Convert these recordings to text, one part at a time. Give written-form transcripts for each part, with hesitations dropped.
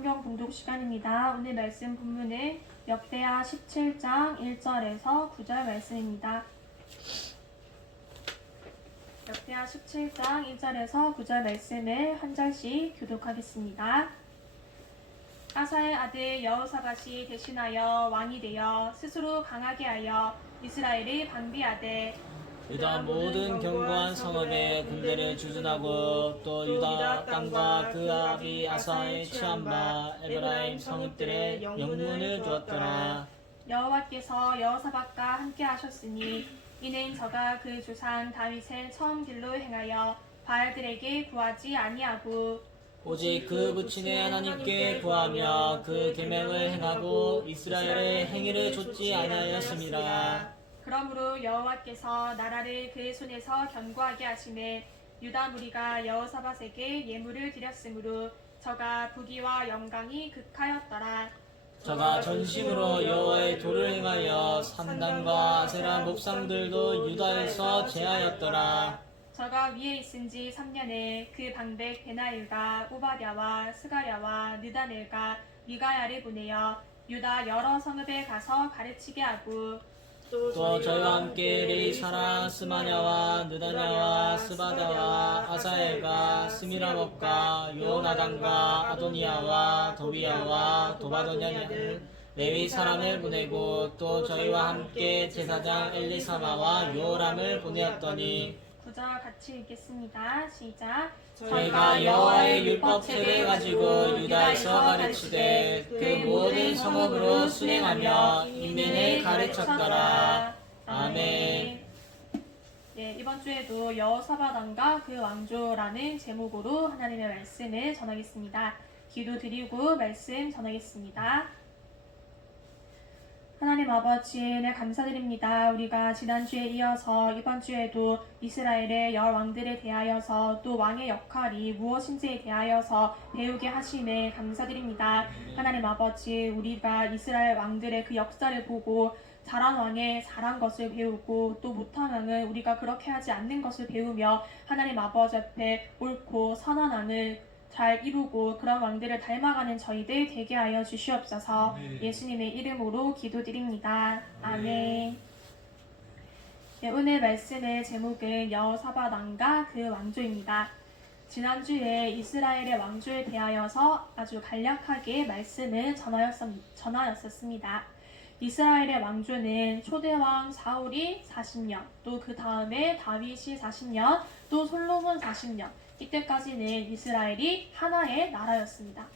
성경 봉독 시간입니다. 오늘 말씀 본문은 역대하 17장 1절에서 9절 말씀입니다. 역대하 17장 1절에서 9절 말씀을 한 절씩 교독하겠습니다. 아사의 아들 여호사밧이 대신하여 왕이 되어 스스로 강하게 하여 이스라엘을 방비하되 유다 모든 견고한 성읍에 군대를 주둔하고 또 유다 땅과 그 아비 아사의 취한 바 에브라임 성읍들의 영문을 두었더라. 여호와께서 여호사밧과 함께 하셨으니 이는 저가 그 조상 다윗의 처음 길로 행하여 바알들에게 구하지 아니하고 오직 그 부친의 하나님께 구하며 그 계명을 행하고 이스라엘의 행위를 좇지 아니하였습니다. 그러므로 여호와께서 나라를 그의 손에서 견고하게 하시매 유다 무리가 여호사밧에게 예물을 드렸으므로 저가 부귀와 영광이 극하였더라. 저가 전심으로 여호와의 도를 행하여 산당과 아세라 목상들도 유다에서 제하였더라. 저가 위에 있은지 3년에 그 방백 베나일과 오바댜와 스가랴와 느다넬과 미가야를 보내어 유다 여러 성읍에 가서 가르치게 하고 또 저희와 함께 레이사라 스마냐와 느다냐와 스바다와 아사엘과 스미라목과 요나단과 아도니아와 도비야와 도바도냐를 레위 사람을 보내고 또 저희와 함께 제사장 엘리사마와 요람을 보내었더니 9절 같이 읽겠습니다. 시작. 저희가 여호와의 율법책을 가지고 유다에서 가르치되 그 모든 성읍으로 순행하며 인민을 가르쳤더라. 아멘. 네, 이번 주에도 여호사밧 왕과 그 왕조라는 제목으로 하나님의 말씀을 전하겠습니다. 기도드리고 말씀 전하겠습니다. 하나님 아버지, 네, 감사드립니다. 우리가 지난주에 이어서 이번 주에도 이스라엘의 열 왕들에 대하여서 또 왕의 역할이 무엇인지에 대하여서 배우게 하심에 감사드립니다. 하나님 아버지, 우리가 이스라엘 왕들의 그 역사를 보고 잘한 왕의 잘한 것을 배우고 또 못한 왕은 우리가 그렇게 하지 않는 것을 배우며 하나님 아버지 앞에 옳고 선한 왕을 잘 이루고 그런 왕들을 닮아가는 저희들 되게 하여 주시옵소서. 예수님의 이름으로 기도드립니다. 아멘. 네, 오늘 말씀의 제목은 여호사밧 왕과 그 왕조입니다. 지난주에 이스라엘의 왕조에 대하여서 아주 간략하게 말씀을 전하였었습니다. 이스라엘의 왕조는 초대왕 사울이 40년, 또 그 다음에 다윗이 40년, 또 솔로몬 40년, 이때까지는 이스라엘이 하나의 나라였습니다.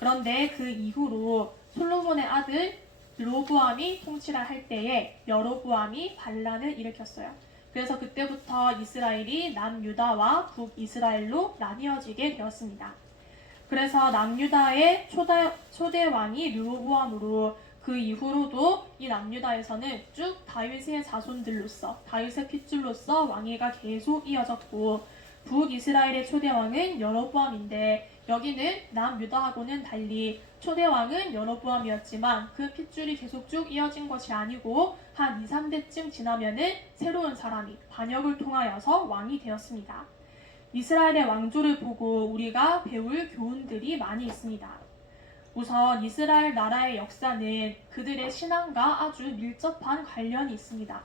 그런데 그 이후로 솔로몬의 아들 르호보암이 통치를 할 때에 여로보암이 반란을 일으켰어요. 그래서 그때부터 이스라엘이 남유다와 북이스라엘로 나뉘어지게 되었습니다. 그래서 남유다의 초대왕이 르호보암으로 그 이후로도 이 남유다에서는 쭉 다윗의 자손들로서 다윗의 핏줄로서 왕위가 계속 이어졌고 북이스라엘의 초대왕은 여로보암인데 여기는 남유다하고는 달리 초대왕은 여로보암이었지만 그 핏줄이 계속 쭉 이어진 것이 아니고 한 2, 3대쯤 지나면은 새로운 사람이 반역을 통하여서 왕이 되었습니다. 이스라엘의 왕조를 보고 우리가 배울 교훈들이 많이 있습니다. 우선 이스라엘 나라의 역사는 그들의 신앙과 아주 밀접한 관련이 있습니다.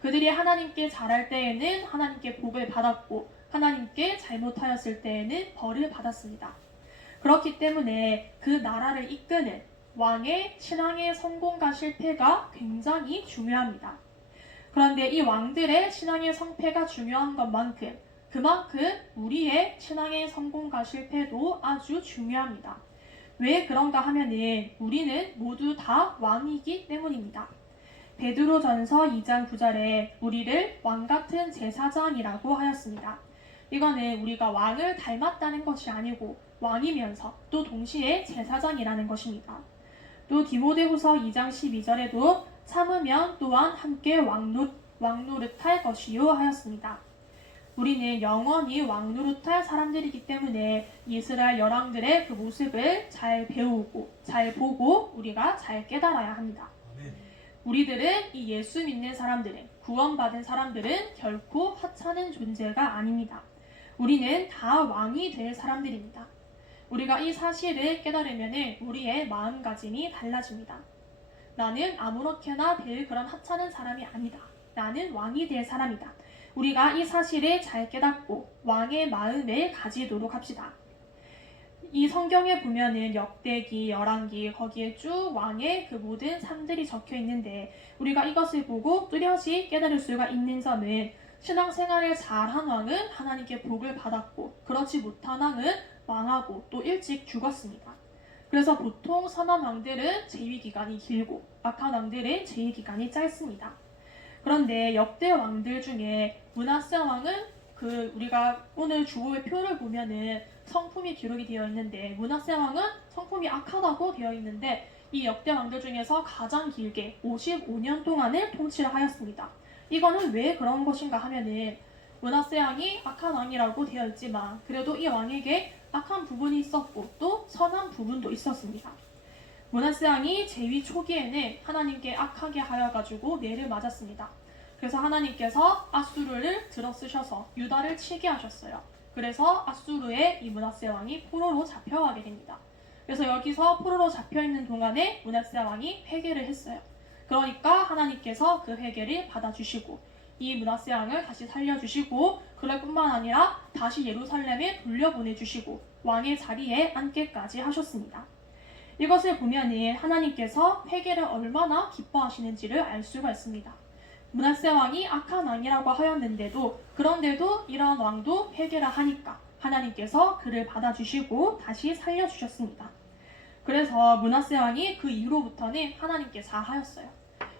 그들이 하나님께 잘할 때에는 하나님께 복을 받았고 하나님께 잘못하였을 때에는 벌을 받았습니다. 그렇기 때문에 그 나라를 이끄는 왕의 신앙의 성공과 실패가 굉장히 중요합니다. 그런데 이 왕들의 신앙의 성패가 중요한 것만큼 그만큼 우리의 신앙의 성공과 실패도 아주 중요합니다. 왜 그런가 하면은 우리는 모두 다 왕이기 때문입니다. 베드로전서 2장 9절에 우리를 왕같은 제사장이라고 하였습니다. 이거는 우리가 왕을 닮았다는 것이 아니고 왕이면서 또 동시에 제사장이라는 것입니다. 또 디모데후서 2장 12절에도 참으면 또한 함께 왕노릇할 것이요 하였습니다. 우리는 영원히 왕노릇할 사람들이기 때문에 이스라엘 열왕들의 그 모습을 잘 배우고 잘 보고 우리가 잘 깨달아야 합니다. 우리들은 이 예수 믿는 사람들은 구원받은 사람들은 결코 하찮은 존재가 아닙니다. 우리는 다 왕이 될 사람들입니다. 우리가 이 사실을 깨달으면 우리의 마음가짐이 달라집니다. 나는 아무렇게나 될 그런 하찮은 사람이 아니다. 나는 왕이 될 사람이다. 우리가 이 사실을 잘 깨닫고 왕의 마음을 가지도록 합시다. 이 성경에 보면은 역대기, 열왕기 거기에 쭉 왕의 그 모든 삶들이 적혀 있는데 우리가 이것을 보고 뚜렷이 깨달을 수가 있는 점은 신앙생활을 잘한 왕은 하나님께 복을 받았고 그렇지 못한 왕은 망하고 또 일찍 죽었습니다. 그래서 보통 선한 왕들은 재위 기간이 길고 악한 왕들은 재위 기간이 짧습니다. 그런데 역대 왕들 중에 므낫세 왕은 우리가 오늘 주보의 표를 보면은 성품이 기록이 되어 있는데 므낫세 왕은 성품이 악하다고 되어 있는데 이 역대 왕들 중에서 가장 길게 55년 동안을 통치를 하였습니다. 이거는 왜 그런 것인가 하면은 므낫세 왕이 악한 왕이라고 되어 있지만 그래도 이 왕에게 악한 부분이 있었고 또 선한 부분도 있었습니다. 므낫세 왕이 재위 초기에는 하나님께 악하게 하여가지고 매를 맞았습니다. 그래서 하나님께서 아수르를 들어쓰셔서 유다를 치게 하셨어요. 그래서 아수르의 이 므낫세 왕이 포로로 잡혀가게 됩니다. 그래서 여기서 포로로 잡혀있는 동안에 므낫세 왕이 회개를 했어요. 그러니까 하나님께서 그 회개를 받아주시고 이 므낫세 왕을 다시 살려주시고 그럴 뿐만 아니라 다시 예루살렘에 돌려보내주시고 왕의 자리에 앉게까지 하셨습니다. 이것을 보면 하나님께서 회개를 얼마나 기뻐하시는지를 알 수가 있습니다. 므낫세 왕이 악한 왕이라고 하였는데도 그런데도 이러한 왕도 회개를 하니까 하나님께서 그를 받아주시고 다시 살려주셨습니다. 그래서 므낫세 왕이 그 이후로부터는 하나님께 사하였어요.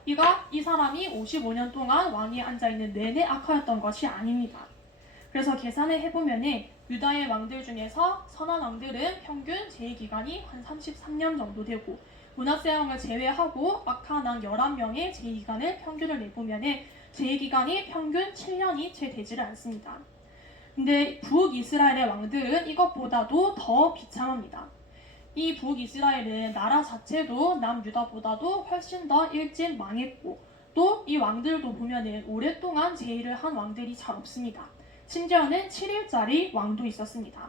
이 사람이 55년 동안 왕위에 앉아있는 내내 악하였던 것이 아닙니다. 그래서 계산을 해보면 유다의 왕들 중에서 선한 왕들은 평균 재위 기간이 한 33년 정도 되고 므낫세 왕을 제외하고 악한 왕 11명의 재위 기간을 평균을 내보면 재위 기간이 평균 7년이 채 되지를 않습니다. 근데 북이스라엘의 왕들은 이것보다도 더 비참합니다. 이 북이스라엘은 나라 자체도 남유다보다도 훨씬 더 일찍 망했고 또 이 왕들도 보면은 오랫동안 재위를 한 왕들이 잘 없습니다. 심지어는 7일짜리 왕도 있었습니다.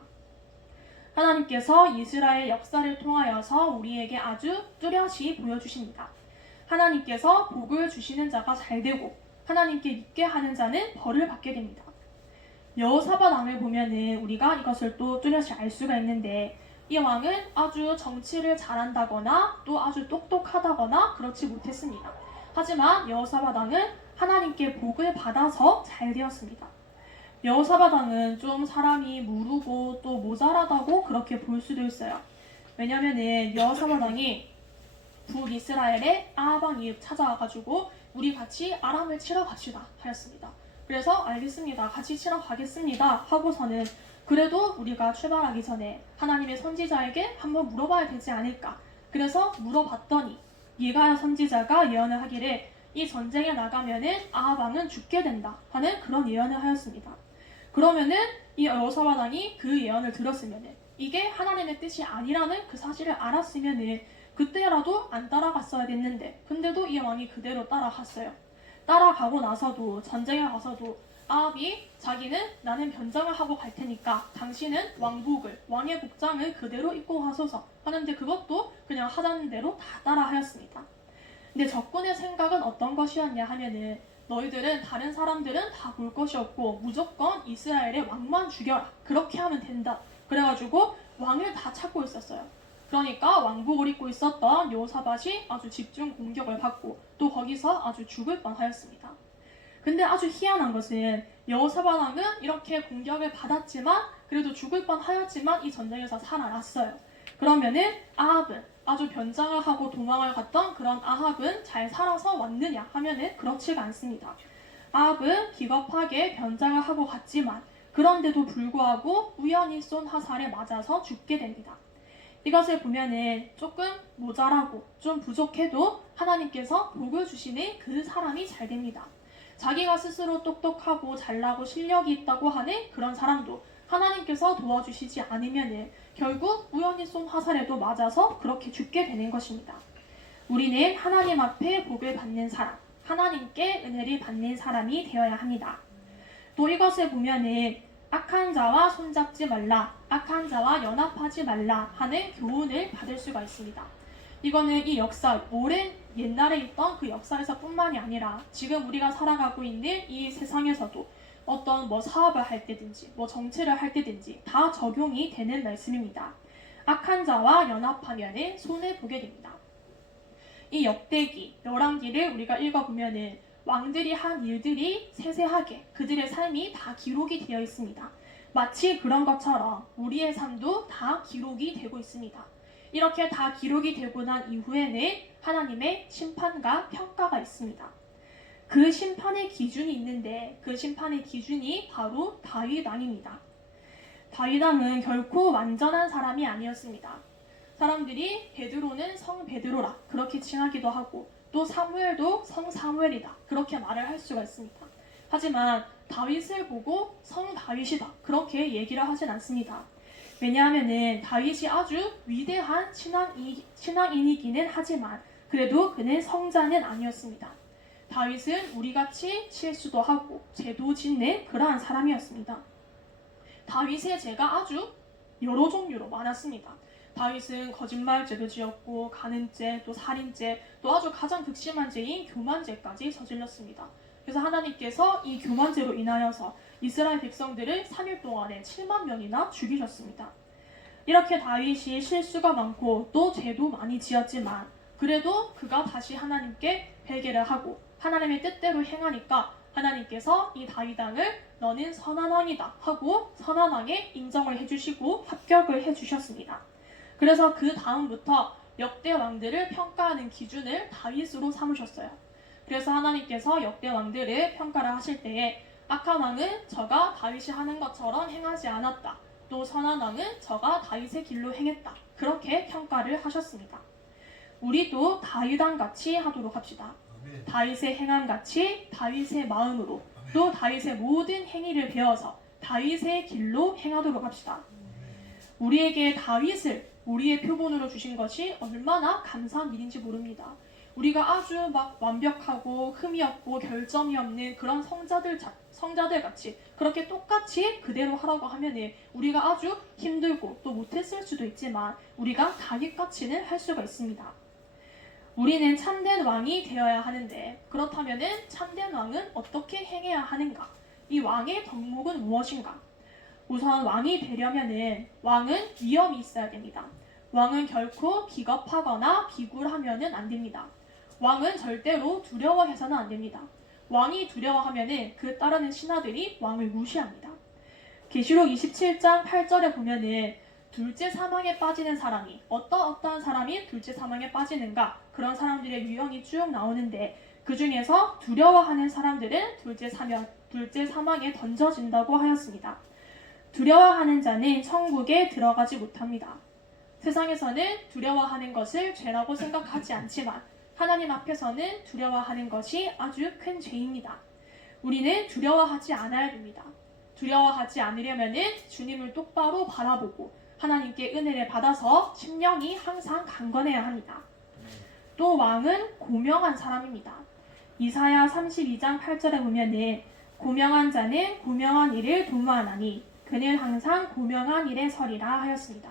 하나님께서 이스라엘 역사를 통하여서 우리에게 아주 뚜렷이 보여주십니다. 하나님께서 복을 주시는 자가 잘되고 하나님께 믿게 하는 자는 벌을 받게 됩니다. 여호사밧 왕을 보면은 우리가 이것을 또 뚜렷이 알 수가 있는데 이 왕은 아주 정치를 잘한다거나 또 아주 똑똑하다거나 그렇지 못했습니다. 하지만 여호사밧 왕은 하나님께 복을 받아서 잘 되었습니다. 여호사밧 왕은 좀 사람이 무르고 또 모자라다고 그렇게 볼 수도 있어요. 왜냐면은 여호사밧 왕이 북이스라엘의 아합 왕이 찾아와가지고 우리 같이 아람을 치러 갑시다 하였습니다. 그래서 알겠습니다. 같이 치러 가겠습니다 하고서는 그래도 우리가 출발하기 전에 하나님의 선지자에게 한번 물어봐야 되지 않을까. 그래서 물어봤더니 미가야 선지자가 예언을 하기를 이 전쟁에 나가면은 아합 왕은 죽게 된다 하는 그런 예언을 하였습니다. 그러면은 이 여호사밧 왕이 그 예언을 들었으면은 이게 하나님의 뜻이 아니라는 그 사실을 알았으면은 그때라도 안 따라갔어야 됐는데 근데도 이 왕이 그대로 따라갔어요. 따라가고 나서도 전쟁에 가서도 아합이 자기는 나는 변장을 하고 갈 테니까 당신은 왕복을 왕의 복장을 그대로 입고 가소서 하는데 그것도 그냥 하자는 대로 다 따라하였습니다. 근데 적군의 생각은 어떤 것이었냐 하면은 너희들은 다른 사람들은 다 볼 것이 없고 무조건 이스라엘의 왕만 죽여라. 그렇게 하면 된다. 그래가지고 왕을 다 찾고 있었어요. 그러니까 왕복을 입고 있었던 여호사밧이 아주 집중 공격을 받고 또 거기서 아주 죽을 뻔하였습니다. 근데 아주 희한한 것은 여호사밧 왕은 이렇게 공격을 받았지만 그래도 죽을 뻔하였지만 이 전쟁에서 살아났어요. 그러면은 아합은 아주 변장을 하고 도망을 갔던 그런 아합은 잘 살아서 왔느냐 하면은 그렇지가 않습니다. 아합은 비겁하게 변장을 하고 갔지만 그런데도 불구하고 우연히 쏜 화살에 맞아서 죽게 됩니다. 이것을 보면은 조금 모자라고 좀 부족해도 하나님께서 복을 주시는 그 사람이 잘 됩니다. 자기가 스스로 똑똑하고 잘나고 실력이 있다고 하는 그런 사람도 하나님께서 도와주시지 않으면 결국 우연히 쏜 화살에도 맞아서 그렇게 죽게 되는 것입니다. 우리는 하나님 앞에 복을 받는 사람, 하나님께 은혜를 받는 사람이 되어야 합니다. 또 이것을 보면은 악한 자와 손잡지 말라, 악한 자와 연합하지 말라 하는 교훈을 받을 수가 있습니다. 이거는 이 역사, 오랜 옛날에 있던 그 역사에서 뿐만이 아니라 지금 우리가 살아가고 있는 이 세상에서도 어떤 사업을 할 때든지 정치를 할 때든지 다 적용이 되는 말씀입니다. 악한 자와 연합하면은 손해 보게 됩니다. 이 역대기, 열왕기를 우리가 읽어보면은 왕들이 한 일들이 세세하게 그들의 삶이 다 기록이 되어 있습니다. 마치 그런 것처럼 우리의 삶도 다 기록이 되고 있습니다. 이렇게 다 기록이 되고 난 이후에는 하나님의 심판과 평가가 있습니다. 그 심판의 기준이 있는데 그 심판의 기준이 바로 다윗 왕입니다. 다윗 왕은 결코 완전한 사람이 아니었습니다. 사람들이 베드로는 성 베드로라 그렇게 칭하기도 하고 또 사무엘도 성 사무엘이다 그렇게 말을 할 수가 있습니다. 하지만 다윗을 보고 성 다윗이다 그렇게 얘기를 하진 않습니다. 왜냐하면 다윗이 아주 위대한 신앙인이기는 하지만 그래도 그는 성자는 아니었습니다. 다윗은 우리같이 실수도 하고 죄도 짓는 그러한 사람이었습니다. 다윗의 죄가 아주 여러 종류로 많았습니다. 다윗은 거짓말죄도 지었고 간음죄, 또 살인죄, 또 아주 가장 극심한 죄인 교만죄까지 저질렀습니다. 그래서 하나님께서 이 교만죄로 인하여서 이스라엘 백성들을 3일 동안에 7만 명이나 죽이셨습니다. 이렇게 다윗이 실수가 많고 또 죄도 많이 지었지만 그래도 그가 다시 하나님께 회개를 하고 하나님의 뜻대로 행하니까 하나님께서 이 다윗 왕을 너는 선한 왕이다 하고 선한 왕에 인정을 해주시고 합격을 해주셨습니다. 그래서 그 다음부터 역대 왕들을 평가하는 기준을 다윗으로 삼으셨어요. 그래서 하나님께서 역대 왕들을 평가를 하실 때에 악한 왕은 저가 다윗이 하는 것처럼 행하지 않았다. 또 선한 왕은 저가 다윗의 길로 행했다. 그렇게 평가를 하셨습니다. 우리도 다윗 왕같이 하도록 합시다. 다윗의 행함같이 다윗의 마음으로 또 다윗의 모든 행위를 배워서 다윗의 길로 행하도록 합시다. 우리에게 다윗을 우리의 표본으로 주신 것이 얼마나 감사한 일인지 모릅니다. 우리가 아주 완벽하고 흠이 없고 결점이 없는 그런 성자들 같이 그렇게 똑같이 그대로 하라고 하면 우리가 아주 힘들고 또 못했을 수도 있지만 우리가 다윗같이는 할 수가 있습니다. 우리는 참된 왕이 되어야 하는데 그렇다면 참된 왕은 어떻게 행해야 하는가? 이 왕의 덕목은 무엇인가? 우선 왕이 되려면 왕은 위엄이 있어야 됩니다. 왕은 결코 비겁하거나 비굴하면 안 됩니다. 왕은 절대로 두려워해서는 안 됩니다. 왕이 두려워하면 그 따르는 신하들이 왕을 무시합니다. 계시록 27장 8절에 보면은 둘째 사망에 빠지는 사람이 어떠한 사람이 둘째 사망에 빠지는가 그런 사람들의 유형이 쭉 나오는데 그 중에서 두려워하는 사람들은 둘째 사망에 던져진다고 하였습니다. 두려워하는 자는 천국에 들어가지 못합니다. 세상에서는 두려워하는 것을 죄라고 생각하지 않지만 하나님 앞에서는 두려워하는 것이 아주 큰 죄입니다. 우리는 두려워하지 않아야 됩니다. 두려워하지 않으려면 주님을 똑바로 바라보고 하나님께 은혜를 받아서 심령이 항상 강건해야 합니다. 또 왕은 고명한 사람입니다. 이사야 32장 8절에 보면 고명한 자는 고명한 일을 도모하나니 그는 항상 고명한 일에 서리라 하였습니다.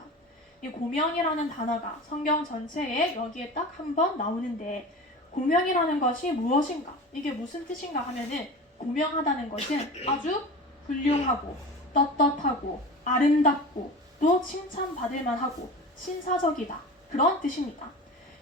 이 고명이라는 단어가 성경 전체에 여기에 딱 한 번 나오는데 고명이라는 것이 무엇인가? 이게 무슨 뜻인가 하면은 고명하다는 것은 아주 훌륭하고 떳떳하고 아름답고 또 칭찬받을 만하고 신사적이다. 그런 뜻입니다.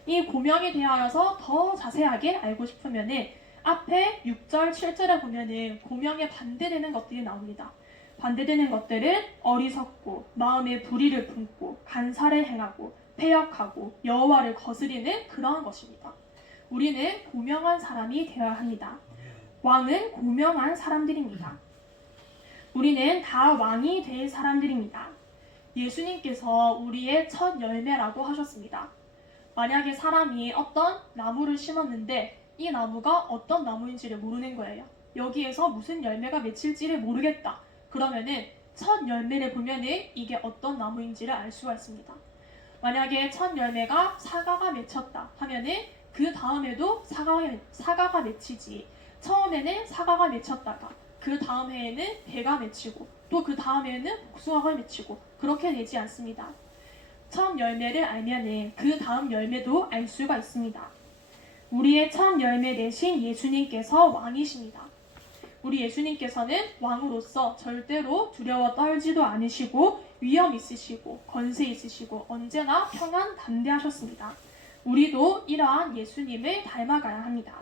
이 고명에 대하여서 더 자세하게 알고 싶으면은 앞에 6절, 7절에 보면은 고명에 반대되는 것들이 나옵니다. 반대되는 것들은 어리석고 마음에 불의를 품고 간사를 행하고 패역하고 여호와를 거스리는 그러한 것입니다. 우리는 고명한 사람이 되어야 합니다. 왕은 고명한 사람들입니다. 우리는 다 왕이 될 사람들입니다. 예수님께서 우리의 첫 열매라고 하셨습니다. 만약에 사람이 어떤 나무를 심었는데 이 나무가 어떤 나무인지를 모르는 거예요. 여기에서 무슨 열매가 맺힐지를 모르겠다. 그러면은 첫 열매를 보면은 이게 어떤 나무인지를 알 수가 있습니다. 만약에 첫 열매가 사과가 맺혔다 하면은 그 다음에도 사과가 맺히지. 처음에는 사과가 맺혔다가 그 다음 해에는 배가 맺히고 또 그 다음에는 복숭아가 맺히고 그렇게 되지 않습니다. 첫 열매를 알면은 그 다음 열매도 알 수가 있습니다. 우리의 첫 열매 대신 예수님께서 왕이십니다. 우리 예수님께서는 왕으로서 절대로 두려워 떨지도 않으시고 위엄 있으시고 권세 있으시고 언제나 평안 담대하셨습니다. 우리도 이러한 예수님을 닮아가야 합니다.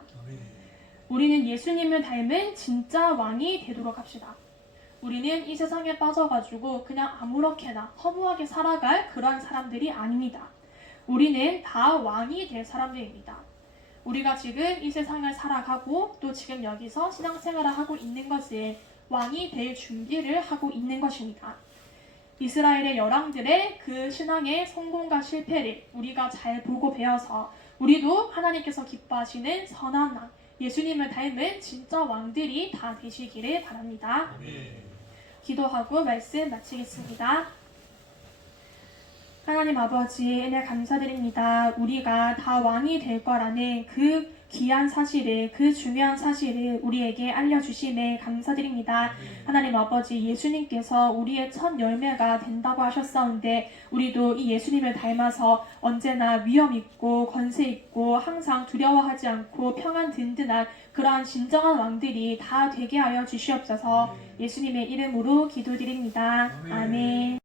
우리는 예수님을 닮은 진짜 왕이 되도록 합시다. 우리는 이 세상에 빠져가지고 그냥 아무렇게나 허무하게 살아갈 그러한 사람들이 아닙니다. 우리는 다 왕이 될 사람들입니다. 우리가 지금 이 세상을 살아가고 또 지금 여기서 신앙생활을 하고 있는 것은 왕이 될 준비를 하고 있는 것입니다. 이스라엘의 열왕들의 그 신앙의 성공과 실패를 우리가 잘 보고 배워서 우리도 하나님께서 기뻐하시는 선한 왕, 예수님을 닮은 진짜 왕들이 다 되시기를 바랍니다. 기도하고 말씀 마치겠습니다. 하나님 아버지, 은혜 감사드립니다. 우리가 다 왕이 될 거라는 그 귀한 사실을, 그 중요한 사실을 우리에게 알려주심에 감사드립니다. 하나님 아버지, 예수님께서 우리의 첫 열매가 된다고 하셨사온데 우리도 이 예수님을 닮아서 언제나 위엄 있고 권세 있고 항상 두려워하지 않고 평안 든든한 그러한 진정한 왕들이 다 되게 하여 주시옵소서. 예수님의 이름으로 기도드립니다. 아멘.